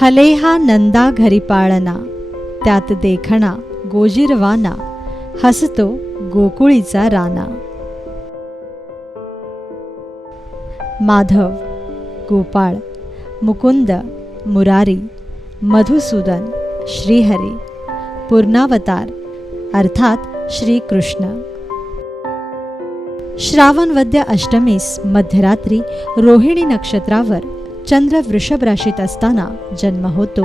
हलेहा नंदा घरी पाळना, त्यात देखणा गोजीरवाना, हसतो गोकुळीचा राना. माधव, गोपाळ, मुकुंद, मुरारी, मधुसूदन, श्रीहरी, पूर्णावतार अर्थात श्रीकृष्ण. श्रावण वद्य अष्टमीस मध्यरात्री रोहिणी नक्षत्रावर चंद्र वृषभ राशीत असताना जन्म होतो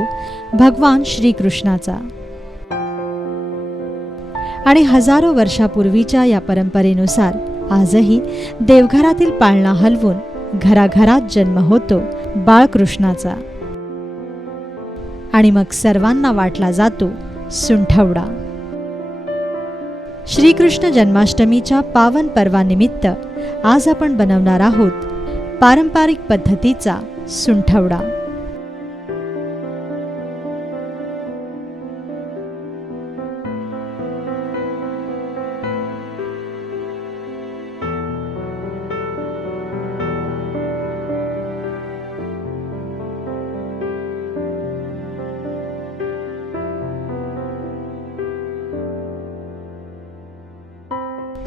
भगवान श्रीकृष्णाचा. आणि हजारो वर्षापूर्वीच्या या परंपरेनुसार आजही देवघरातील पाळणा हलवून घराघरात जन्म होतो बाळकृष्णाचा. आणि मग सर्वांना वाटला जातो सुंठवडा. श्रीकृष्ण जन्माष्टमीच्या पावन पर्वानिमित्त आज आपण बनवणार आहोत पारंपरिक पद्धतीचा सुंठवडा.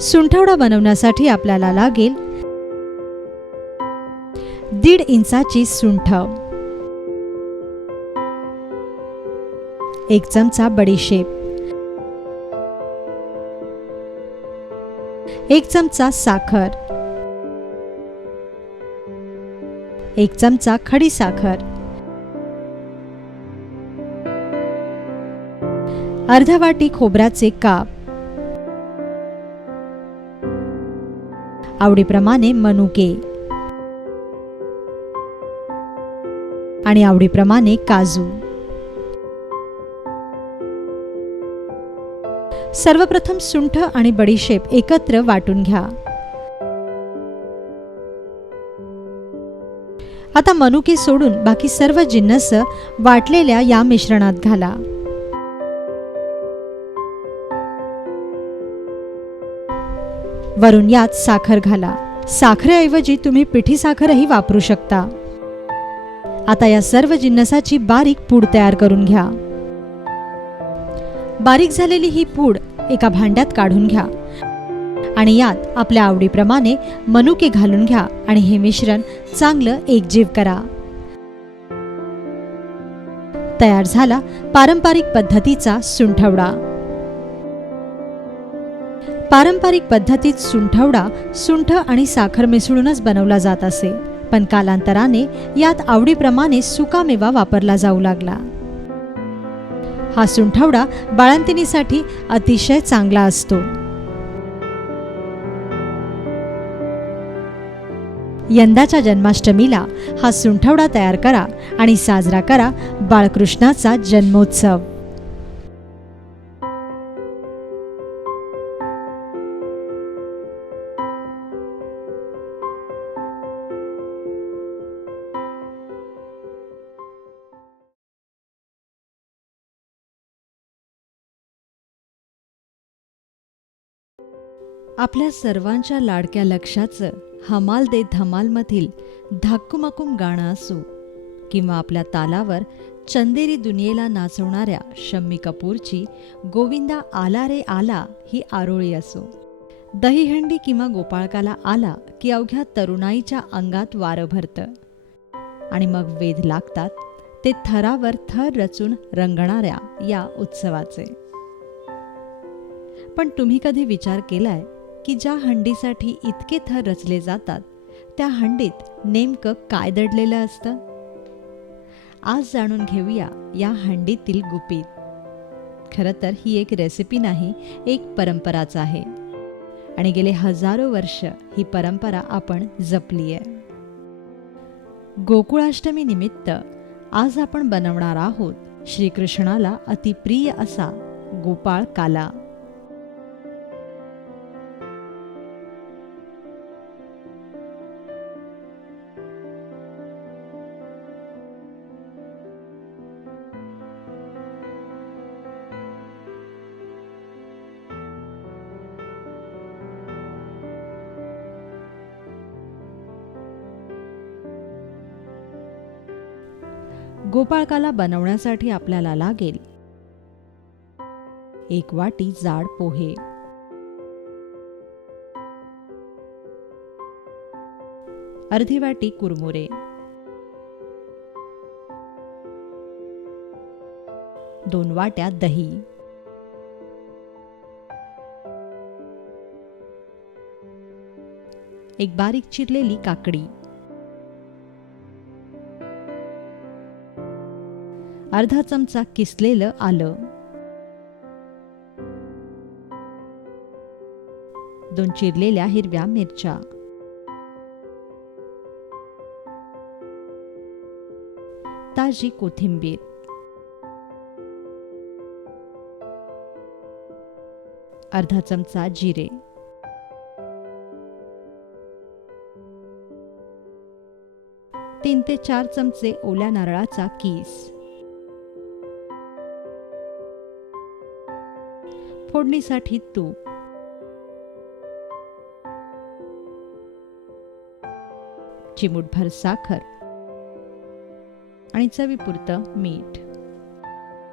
सुंठवडा बनवण्यासाठी आपल्याला लागेल 1.5 इंचाची सुंठ, 1 चमचा बडीशेप, 1 चमचा साखर, 1 चमचा खडी साखर, अर्धा वाटी खोबऱ्याचे काप, आवडीप्रमाणे मनुके आणि आवडीप्रमाणे काजू. सर्वप्रथम सुंठ आणि बडीशेप एकत्र वाटून घ्या. आता मनुके सोडून बाकी सर्व जिन्नस वाटलेल्या या मिश्रणात घाला. वरून यात साखर घाला. साखरेऐवजी तुम्ही पिठी साखरही वापरू शकता. आता या सर्व जिन्नसाची बारीक पूड तयार करून घ्या. बारीक झालेली ही पूड एका भांड्यात काढून घ्या आणि यात आपल्या आवडीप्रमाणे मनुके घालून घ्या आणि हे मिश्रण चांगलं एकजीव करा. तयार झाला पारंपरिक पद्धतीचा सुंठवडा. पारंपरिक पद्धतीत सुंठवडा सुंठ आणि साखर मिसळूनच बनवला जात असे, पण कालांतराने यात आवडीप्रमाणे सुकामेवा वापरला जाऊ लागला. हा सुंठवडा बाळंतिणीसाठी अतिशय चांगला असतो. यंदाच्या जन्माष्टमीला हा सुंठवडा तयार करा आणि साजरा करा बाळकृष्णाचा जन्मोत्सव. आपल्या सर्वांच्या लाडक्या लक्षाचं हमाल दे धमालमधील धाक्कुमाकुम गाणं असो किंवा आपल्या तालावर चंदेरी दुनियेला नाचवणाऱ्या शम्मी कपूरची गोविंदा आला रे आला ही आरोळी असो, दहीहंडी किंवा गोपाळकाला आला की अवघ्या तरुणाईच्या अंगात वारं भरतं आणि मग वेध लागतात ते थरावर थर रचून रंगणाऱ्या या उत्सवाचे. पण तुम्ही कधी विचार केलाय की ज्या हंडीसाठी इतके थर रचले जातात त्या हंडीत नेमकं काय दडलेलं असतं? आज जाणून घेऊया या हंडीतील गुपित. खरं तर ही एक रेसिपी नाही, एक परंपराच आहे आणि गेले हजारो वर्ष ही परंपरा आपण जपली आहे. गोकुळाष्टमी निमित्त आज आपण बनवणार आहोत श्रीकृष्णाला अतिप्रिय असा गोपाळ काला. गोपाळकाला बनवण्यासाठी आपल्याला लागेल 1 वाटी जाड पोहे, अर्धी वाटी कुरमुरे, 2 वाट्या दही, 1 बारीक चिरलेली काकडी, अर्धा चमचा किसलेलं आलं, 2 चिरलेल्या हिरव्या मिरच्या, ताजी कोथिंबीर, अर्धा चमचा जिरे, 3 ते 4 चमचे ओल्या नारळाचा कीस, फोडणीसाठी तूप, चिमूटभर साखर आणि चवीपुरतं मीठ.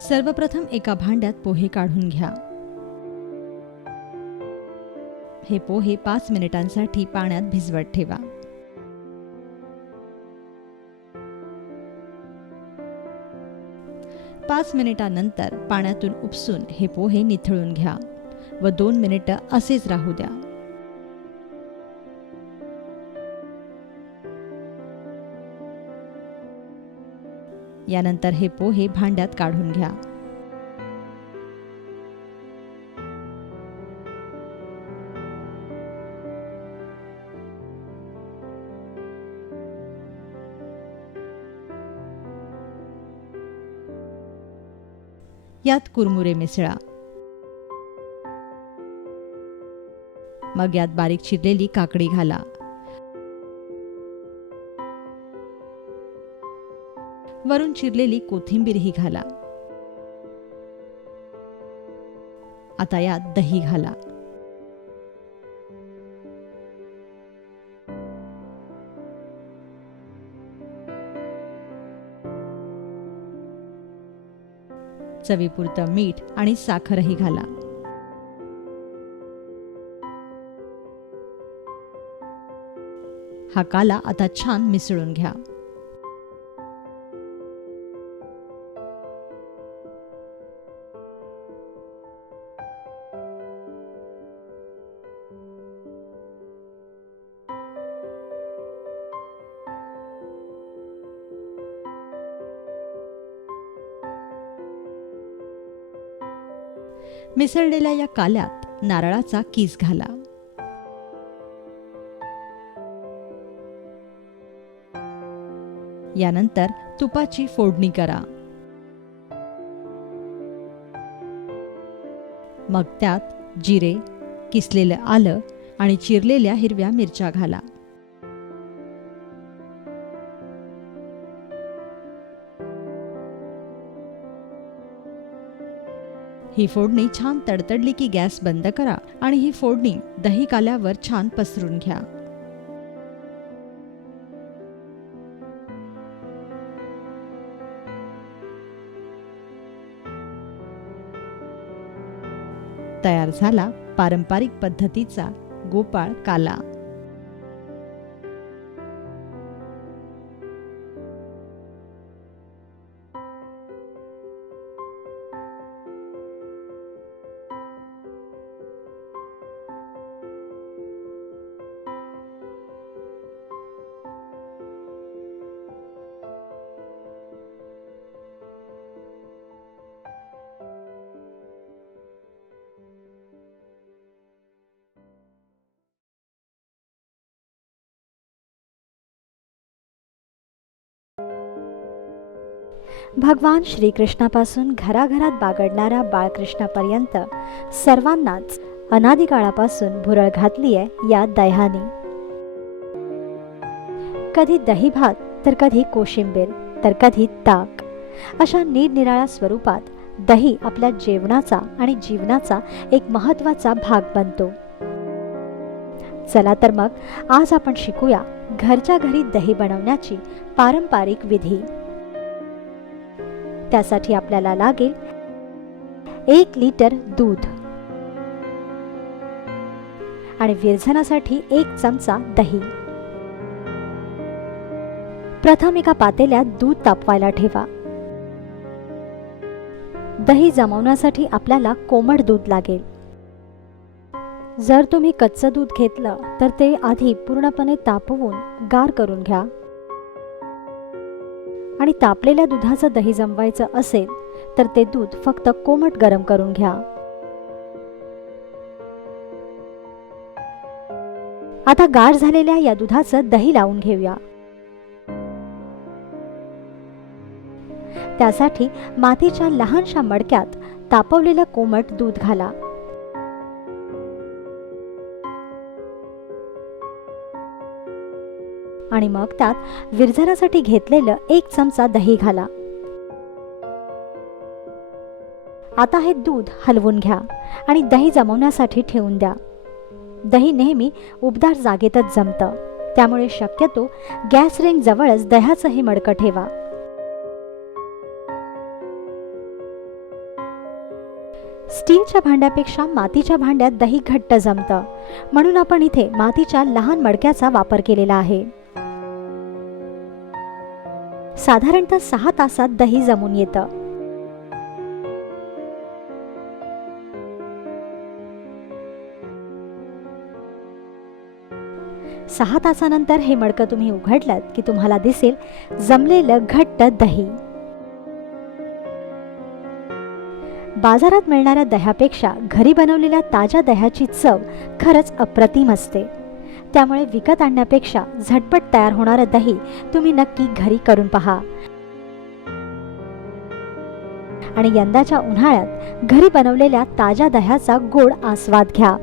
सर्वप्रथम एका भांड्यात पोहे काढून घ्या. हे पोहे 5 मिनिटांसाठी पाण्यात भिजवत ठेवा. पाच मिनिटांनंतर पाण्यातून उपसून हे पोहे निथळून घ्या व 2 मिनिटं असेच राहू द्या. यानंतर हे पोहे भांड्यात काढून घ्या. यात कुरमुरे मिसळा. मग यात बारीक चिरलेली काकडी घाला. वरून चिरलेली कोथिंबीरही घाला. आता यात दही घाला. चवीपुरतं मीठ आणि साखरही घाला. हा काला आता छान मिसळून घ्या. मिसळलेल्या या काल्यात नारळाचा कीस घाला. यानंतर तुपाची फोडणी करा. मग त्यात जिरे, किसलेलं आलं आणि चिरलेल्या हिरव्या मिरच्या घाला. ही फोडणी छान तडतडली की गॅस बंद करा आणि ही फोडणी दही काल्यावर छान पसरून घ्या. तयार झाला पारंपरिक पद्धतीचा गोपाळ काला. भगवान श्रीकृष्णापासून घराघरात बागडणाऱ्या बाळकृष्णापर्यंत सर्वांनाच अनादिकाळापासून भुरळ घातली आहे या दह्याने. कधी दही भात, तर कधी कोशिंबीर, तर कधी ताक, अशा निरनिराळ्या स्वरूपात दही आपल्या जेवणाचा आणि जीवनाचा एक महत्त्वाचा भाग बनतो. चला तर मग आज आपण शिकूया घरच्या घरी दही बनवण्याची पारंपरिक विधी. त्यासाठी आपल्याला लागेल 1 लिटर दूध आणि विरझणासाठी 1 चमचा दही. प्रथम एका पातेल्यात दूध तापवायला ठेवा. दही जमवण्यासाठी आपल्याला कोमट दूध लागेल. जर तुम्ही कच्चं दूध घेतलं तर ते आधी पूर्णपणे तापवून गार करून घ्या आणि तापलेल्या दुधाचं दही जमवायचं असेल तर ते दूध फक्त कोमट गरम करून घ्या. आता गार झालेल्या या दुधाचं दही लावून घेऊया. त्यासाठी मातीच्या लहानशा मडक्यात तापवलेलं कोमट दूध घाला. आणि मग त्यात विरझणासाठी घेतलेलं 1 चमचा दही घाला. आता हे दूध हलवून घ्या आणि दही जमवण्यासाठी ठेवून द्या. दही नेहमी उबदार जागेतच जमतं, त्यामुळे शक्यतो गॅस रेंज जवळच दह्याचं हे मडकं ठेवा. स्टीलच्या भांड्यापेक्षा मातीच्या भांड्यात दही घट्ट जमतं, म्हणून आपण इथे मातीच्या लहान मडक्याचा वापर केलेला आहे. साधारणतः 6 तासात दही जमून येतं. सहा तासानंतर हे मडकं तुम्ही उघडलात की तुम्हाला दिसेल जमलेलं घट्ट दही. बाजारात मिळणाऱ्या दह्यापेक्षा घरी बनवलेल्या ताज्या दह्याची चव खरंच अप्रतिम असते. त्यामुळे विकत आणण्यापेक्षा झटपट तयार होणारं दही तुम्ही नक्की घरी करून पहा आणि यंदाच्या उन्हाळ्यात घरी बनवलेल्या ताज्या दह्याचा गोड आस्वाद घ्या.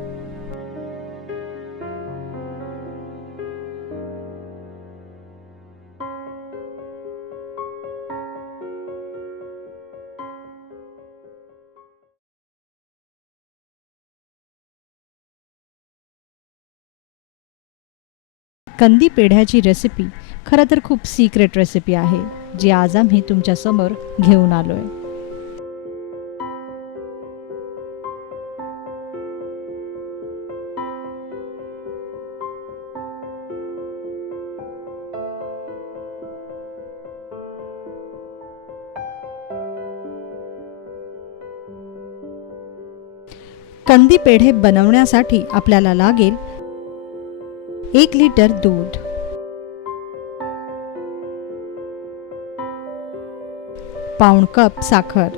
कंदी पेढ्याची रेसिपी खरं तर खूप सिक्रेट रेसिपी आहे, जी आज आम्ही तुमच्यासमोर घेऊन आलोय. कंदी पेढे बनवण्यासाठी आपल्याला लागेल 1 लिटर दूध, पाऊण कप साखर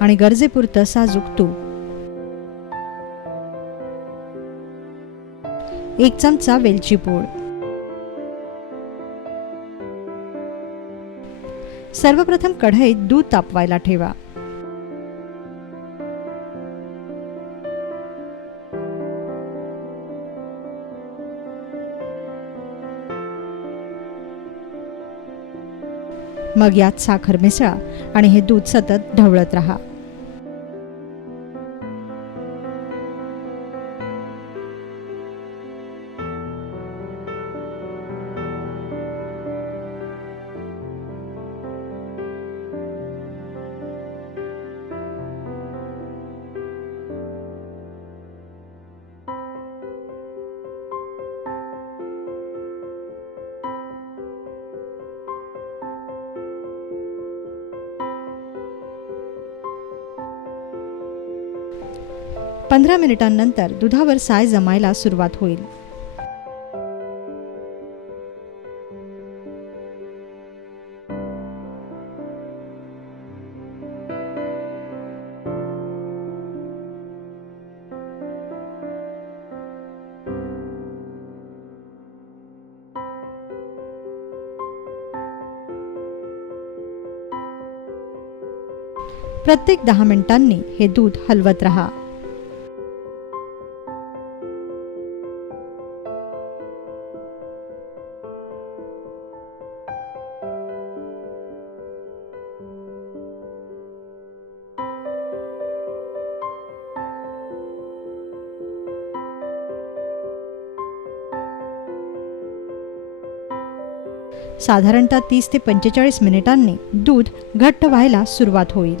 आणि गरजेपुरतं साजूक तूप, 1 चमचा वेलची पूड. सर्वप्रथम कढईत दूध तापवायला ठेवा. मग यात साखर मिसळा आणि हे दूध सतत ढवळत राहा. पंधरा मिनिटांनंतर दुधावर साय जमायला सुरुवात होईल. प्रत्येक 10 मिनिटांनी हे दूध हलवत राहा. साधारणतः 30 ते 45 मिनिटांनी दूध घट्ट व्हायला सुरुवात होईल.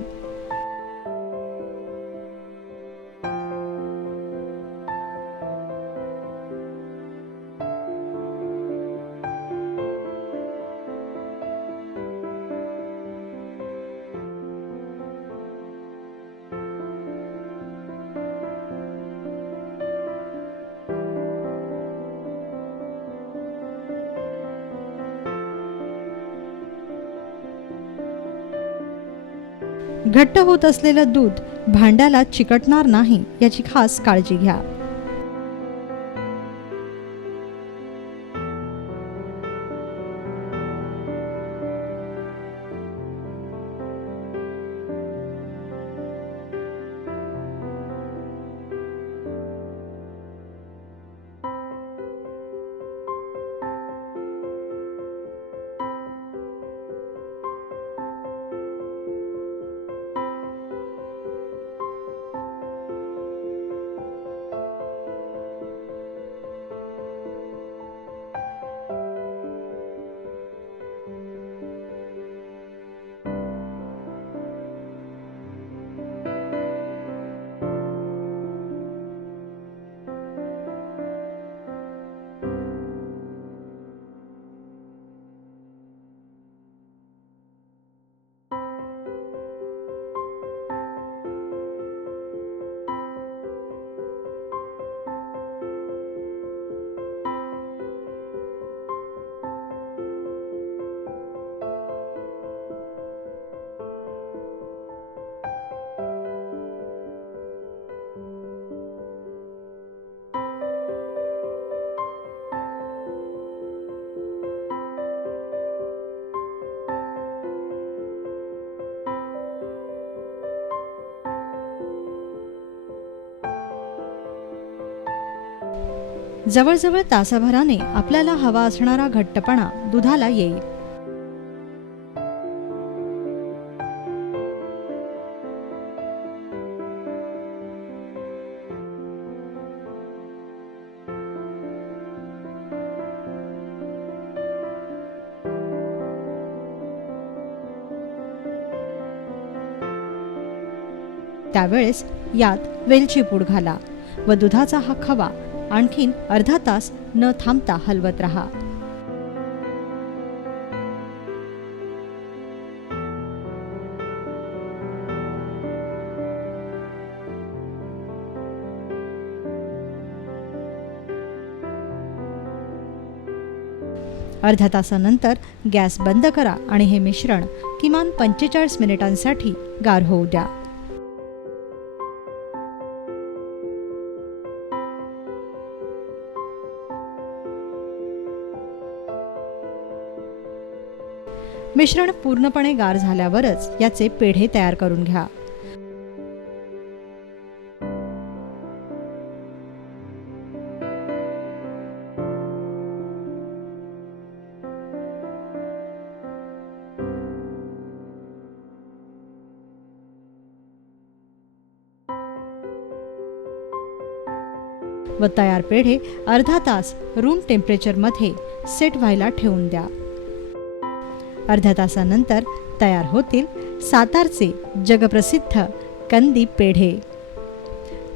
घट्ट होत असलेलं दूध भांड्याला चिकटणार नाही याची खास काळजी घ्या. जवळजवळ तासाभराने आपल्याला हवा असणारा घट्टपणा दुधाला येईल. त्यावेळेस यात वेलची पूड घाला व दुधाचा हा खवा आणखीन अर्धा तास न थांबता हलवत रहा. अर्ध्या तासानंतर गॅस बंद करा आणि हे मिश्रण किमान 45 मिनिटांसाठी गार होऊ द्या. मिश्रण पूर्णपणे गार झाल्यावरच याचे पेढे तयार करून घ्या. व तयार पेढे अर्धा तास रूम टेम्परेचरमध्ये सेट व्हायला ठेवून द्या. अर्ध्या तासानंतर तयार होतील सातारचे जगप्रसिद्ध कंदी पेढे.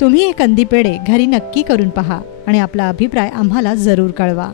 तुम्ही हे कंदी पेढे घरी नक्की करून पहा आणि आपला अभिप्राय आम्हाला जरूर कळवा.